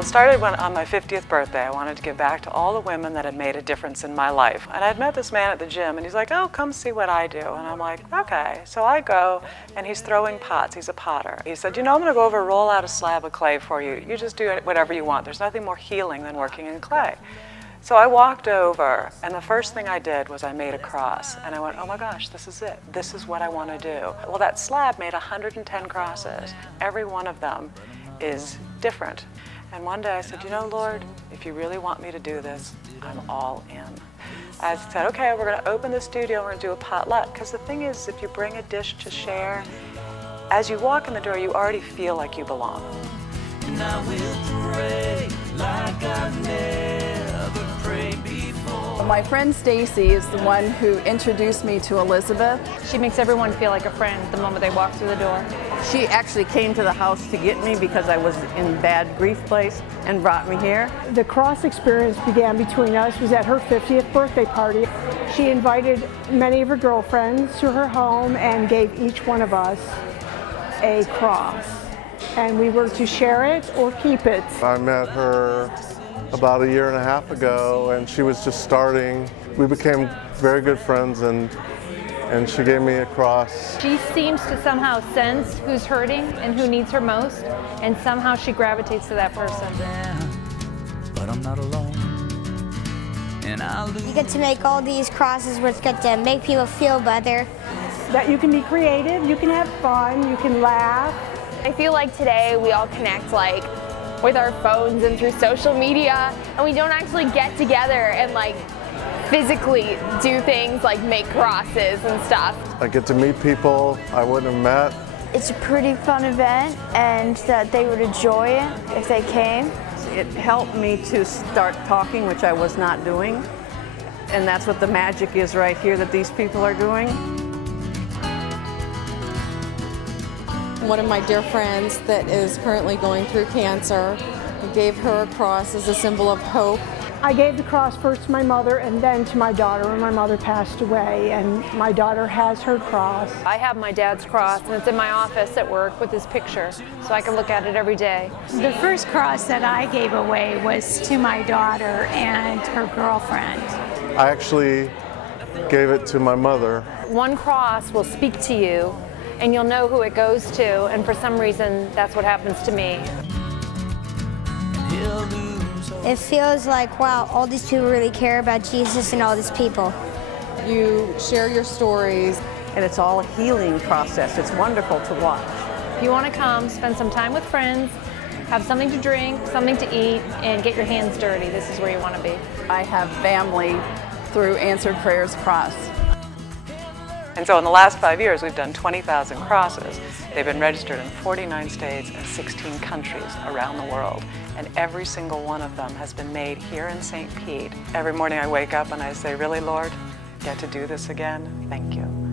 Well, it started on my 50th birthday. I wanted to give back to all the women that had made a difference in my life. And I'd met this man at the gym, and he's like, oh, come see what I do. And I'm like, okay. So I go, and he's throwing pots. He's a potter. He said, you know, I'm going to go over and roll out a slab of clay for you. You just do whatever you want. There's nothing more healing than working in clay. So I walked over, and the first thing I did was I made a cross. And I went, oh my gosh, this is it. This is what I want to do. Well, that slab made 110 crosses. Every one of them is different. And one day I said, you know, Lord, if you really want me to do this, I'm all in. I said, okay, we're going to open the studio, we're going to do a potluck. Because the thing is, if you bring a dish to share, as you walk in the door, you already feel like you belong. And I will pray like I've never prayed before. My friend Stacy is the one who introduced me to Elizabeth. She makes everyone feel like a friend the moment they walk through the door. She actually came to the house to get me because I was in bad grief place and brought me here. The cross experience began between us was at her 50th birthday party. She invited many of her girlfriends to her home and gave each one of us a cross. And we were to share it or keep it. I met her about 1.5 years ago, and she was just starting. We became very good friends, and she gave me a cross. She seems to somehow sense who's hurting and who needs her most, and somehow she gravitates to that person. But I'm not alone. And you get to make all these crosses which get to make people feel better. That you can be creative, you can have fun, you can laugh. I feel like today we all connect like with our phones and through social media, and we don't actually get together and like physically do things like make crosses and stuff. I get to meet people I wouldn't have met. It's a pretty fun event, and that they would enjoy it if they came. It helped me to start talking, which I was not doing. And that's what the magic is right here that these people are doing. One of my dear friends that is currently going through cancer, I gave her a cross as a symbol of hope. I gave the cross first to my mother and then to my daughter when my mother passed away, and my daughter has her cross. I have my dad's cross, and it's in my office at work with his picture, so I can look at it every day. The first cross that I gave away was to my daughter and her girlfriend. I actually gave it to my mother. One cross will speak to you, and you'll know who it goes to, and for some reason, that's what happens to me. It feels like, wow, all these people really care about Jesus and all these people. You share your stories. And it's all a healing process. It's wonderful to watch. If you want to come, spend some time with friends, have something to drink, something to eat, and get your hands dirty, this is where you want to be. I have family through Answered Prayers Cross. And so in the last 5 years, we've done 20,000 crosses. They've been registered in 49 states and 16 countries around the world. And every single one of them has been made here in St. Pete. Every morning I wake up and I say, really, Lord, get to do this again? Thank you.